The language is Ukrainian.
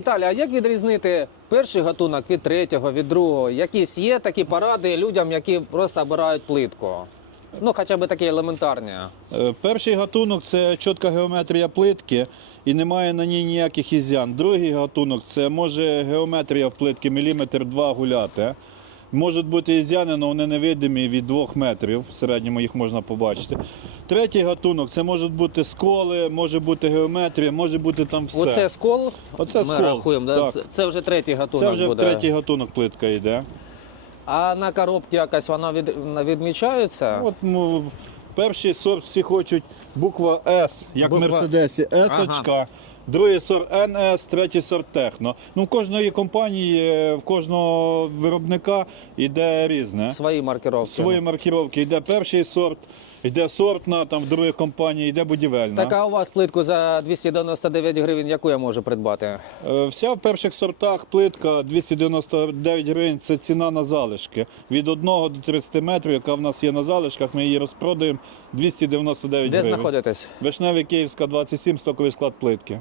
Віталій, а як відрізнити перший гатунок від третього, від другого? Якісь є такі поради людям, які просто обирають плитку? Ну, хоча б такі елементарні. Е, Перший гатунок це чітка геометрія плитки і немає на ній ніяких ізян. Другий гатунок це може геометрія в плитки міліметр два гуляти. Можуть бути ізяни, але вони невидимі від двох метрів. В середньому їх можна побачити. Третій гатунок це можуть бути сколи, може бути геометрія, може бути там все. Оце скол. Оце Ми скол, рахуємо, да? так. Це, вже третій гатунок Це вже буде. третій гатунок плитка йде. А на коробці якась вона від, відмічається? От, ну, сорт всі хочуть буква С, як в Мерседесі, С-очка. Другий сорт НС, третій сорт Техно. Ну, в кожної компанії, е, в кожного виробника йде різне. Свої маркировки. Свої маркировки. Йде перший сорт, йде сортна, там в других компаній йде будівельна. Так, а у вас плитку за 299 гривень, яку я можу придбати? Е, Вся в перших сортах плитка 299 гривень це ціна на залишки. Від 1 до 30 метрів, яка в нас є на залишках, ми її розпродаємо 299 Де гривень. знаходитесь? Вишневий Київська 27, стоковий склад плитки.